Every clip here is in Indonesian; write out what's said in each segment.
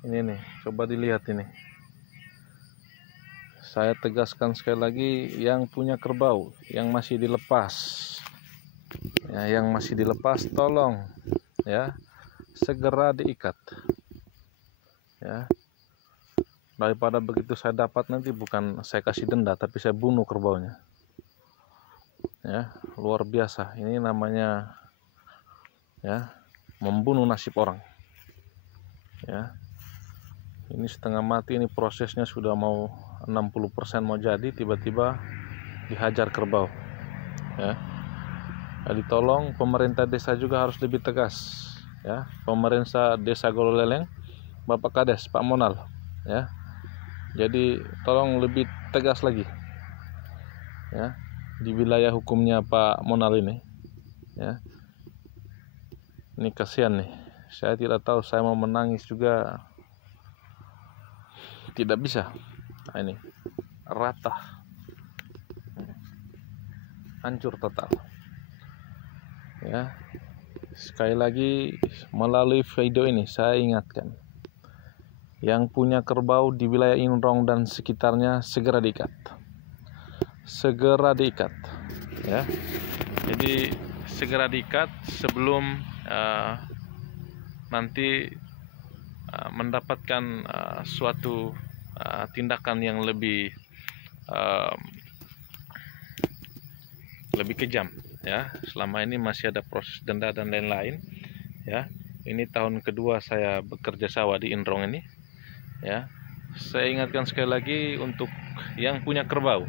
Ini nih, coba dilihat ini. Saya tegaskan sekali lagi, yang punya kerbau yang masih dilepas, ya, yang masih dilepas, tolong ya segera diikat. Ya, daripada begitu saya dapat nanti bukan saya kasih denda, tapi saya bunuh kerbaunya. Ya, luar biasa. Ini namanya ya membunuh nasib orang. Ya, ini setengah mati, ini prosesnya sudah mau 60% mau jadi, tiba-tiba dihajar kerbau. Ya, jadi tolong pemerintah desa juga harus lebih tegas. Ya, pemerintah desa Gololeleng, Bapak Kades, Pak Monal. Ya, jadi tolong lebih tegas lagi. Ya, di wilayah hukumnya Pak Monal ini. Ya, ini kasihan nih. Saya tidak tahu, saya mau menangis juga tidak bisa. Nah, ini rata, hancur total. Ya, sekali lagi melalui video ini saya ingatkan, yang punya kerbau di wilayah Inrong dan sekitarnya segera diikat. Segera diikat. Ya, jadi segera diikat sebelum nanti mendapatkan suatu tindakan yang lebih kejam. Ya, selama ini masih ada proses denda dan lain-lain. Ya, ini tahun kedua saya bekerja sawah di Inrong ini. Ya, saya ingatkan sekali lagi untuk yang punya kerbau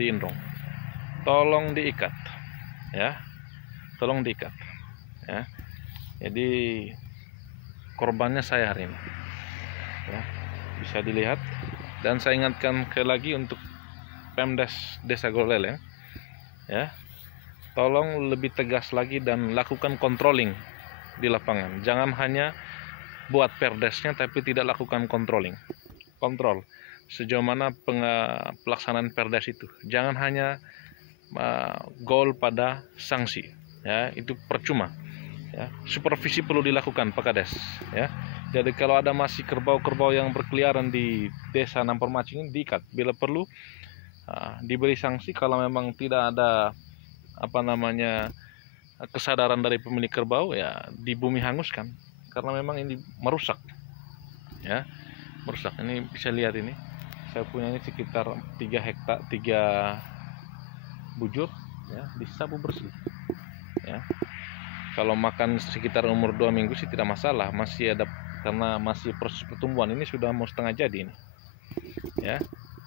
di Inrong, tolong diikat. Ya, tolong diikat. Ya, jadi korbannya saya hari ini. Ya, bisa dilihat. Dan saya ingatkan sekali lagi untuk Pemdes Desa Gololeleng, ya, tolong lebih tegas lagi dan lakukan controlling di lapangan. Jangan hanya buat perdesnya tapi tidak lakukan controlling. Kontrol sejauh mana pelaksanaan perdes itu. Jangan hanya goal pada sanksi. Ya, itu percuma. Ya, supervisi perlu dilakukan Pak Kades. Ya, jadi kalau ada masih kerbau-kerbau yang berkeliaran di desa Nampor Macing, diikat. Bila perlu diberi sanksi kalau memang tidak ada kesadaran dari pemilik kerbau, ya di bumi hanguskan, karena memang ini merusak. Ya, merusak. Ini bisa lihat, ini saya punya ini sekitar 3 hektar, 3 bujur, ya, disapu bersih. Ya, kalau makan sekitar umur 2 minggu sih tidak masalah, masih ada, karena masih proses pertumbuhan. Ini sudah mau setengah jadi ini. Ya,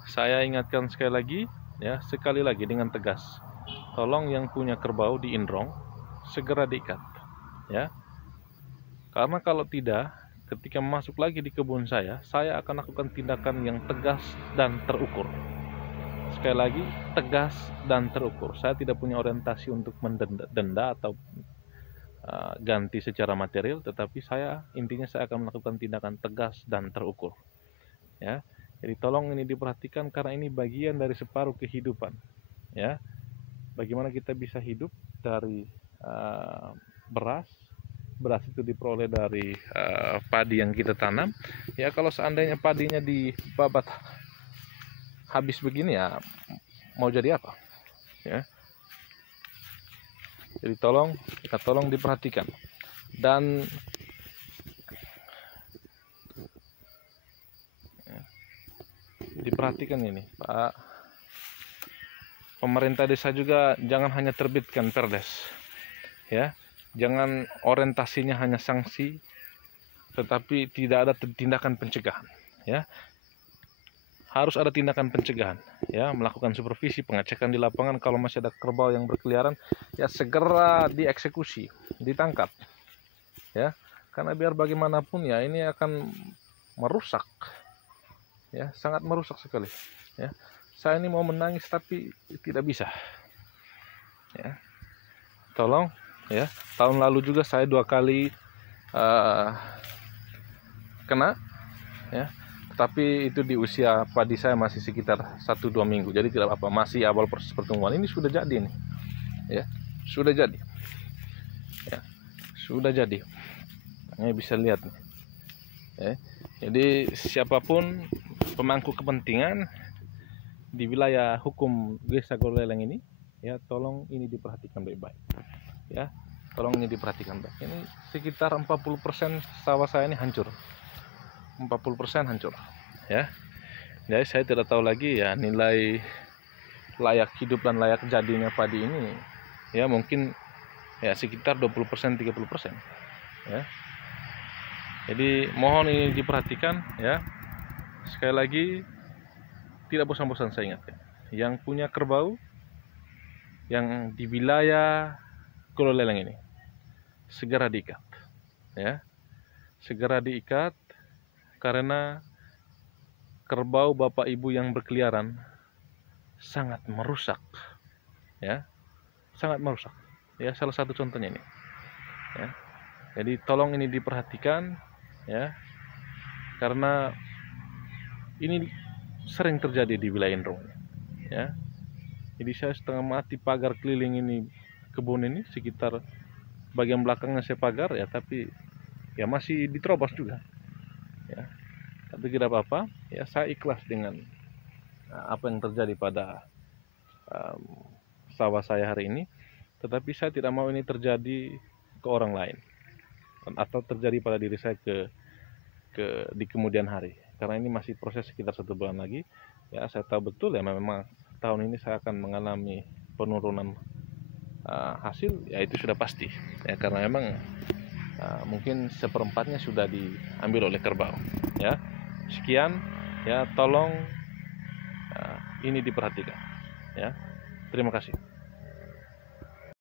saya ingatkan sekali lagi, ya, sekali lagi dengan tegas, tolong yang punya kerbau di Inrong segera diikat. Ya, karena kalau tidak, ketika masuk lagi di kebun saya akan lakukan tindakan yang tegas dan terukur. Sekali lagi, tegas dan terukur. Saya tidak punya orientasi untuk mendenda atau ganti secara material, tetapi intinya saya akan melakukan tindakan tegas dan terukur. Ya, jadi tolong ini diperhatikan, karena ini bagian dari separuh kehidupan. Ya, bagaimana kita bisa hidup dari beras itu diperoleh dari padi yang kita tanam. Ya, kalau seandainya padinya dibabat habis begini, ya mau jadi apa? Ya, jadi tolong diperhatikan. Dan diperhatikan ini Pak, pemerintah desa juga jangan hanya terbitkan perdes. Ya, jangan orientasinya hanya sanksi tetapi tidak ada tindakan pencegahan. Ya, harus ada tindakan pencegahan. Ya, melakukan supervisi, pengecekan di lapangan. Kalau masih ada kerbau yang berkeliaran, ya segera dieksekusi, ditangkap. Ya, karena biar bagaimanapun ya ini akan merusak. Ya, sangat merusak sekali. Ya, saya ini mau menangis tapi tidak bisa. Ya, tolong, ya. Tahun lalu juga saya 2 kali kena, ya, tetapi itu di usia padi saya masih sekitar 1-2 minggu, jadi tidak apa-apa, masih awal proses pertumbuhan. Ini sudah jadi nih. Ya, sudah jadi. Ya, sudah jadi. Ini bisa lihat nih. Ya, Jadi siapapun pemangku kepentingan di wilayah hukum Desa Goreleng ini, ya tolong ini diperhatikan baik-baik. Ya, tolong ini diperhatikan baik. Ini sekitar 40% sawah saya ini hancur. 40% hancur. Ya. Jadi saya tidak tahu lagi ya nilai layak hidup dan layak jadinya padi ini. Ya, mungkin ya sekitar 20%, 30%. Ya. Jadi mohon ini diperhatikan ya. Sekali lagi tidak bosan-bosan saya ingatkan. Yang punya kerbau yang di wilayah Goreleng ini segera diikat ya. Segera diikat karena kerbau bapak ibu yang berkeliaran sangat merusak ya. Sangat merusak. Ya, salah satu contohnya ini. Ya. Jadi tolong ini diperhatikan ya. Karena ini sering terjadi di wilayah Indro ya. Jadi saya setengah mati pagar keliling ini kebun ini, sekitar bagian belakangnya saya pagar ya, tapi ya masih diterobos juga ya. Tapi tidak apa-apa ya, saya ikhlas dengan apa yang terjadi pada sawah saya hari ini, tetapi saya tidak mau ini terjadi ke orang lain atau terjadi pada diri saya di kemudian hari, karena ini masih proses sekitar 1 bulan lagi ya. Saya tahu betul ya memang tahun ini saya akan mengalami penurunan hasil ya, itu sudah pasti ya, karena memang mungkin seperempatnya sudah diambil oleh kerbau ya. Sekian ya, tolong ini diperhatikan ya. Terima kasih.